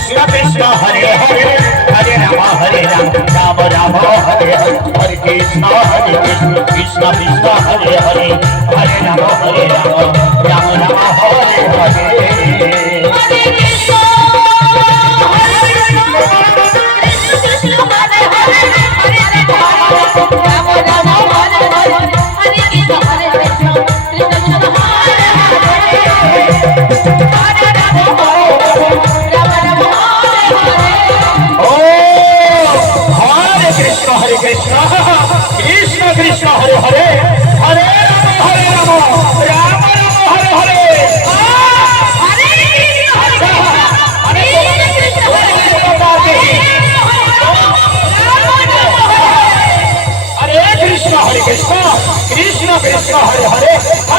Krishna Krishna Hare Hare Hare Rama Hare Rama Rama Rama Hare Hare Krishna Krishna Hare Hare Hare Rama Hare Rama Rama Rama Hare Hare Krishna Hare Hare Hare Rama Rama Hare Hare Hare Krishna Krishna Hare Hare